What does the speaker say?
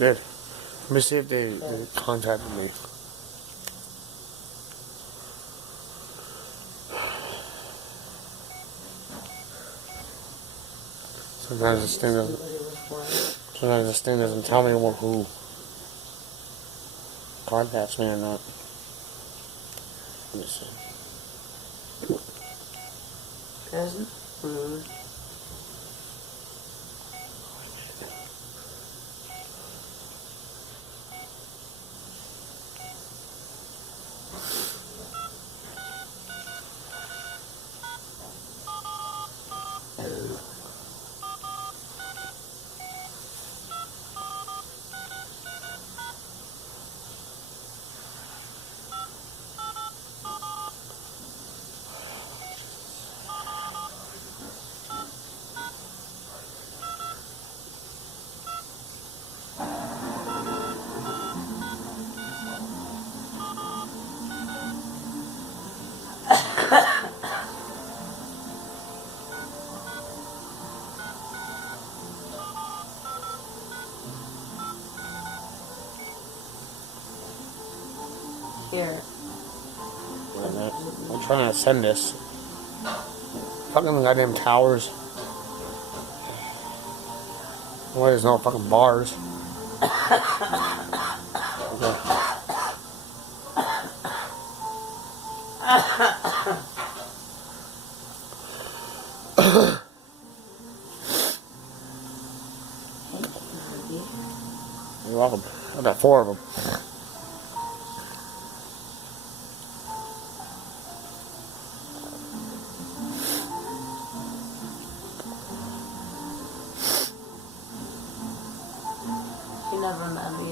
Good. Let me see if they contacted me. Sometimes this thing doesn't tell me who contacts me or not. Let me see. Cousin? Here. I'm trying to send this. Fucking goddamn towers. Why there's no fucking bars? You're welcome. I got 4 of them. You never met me.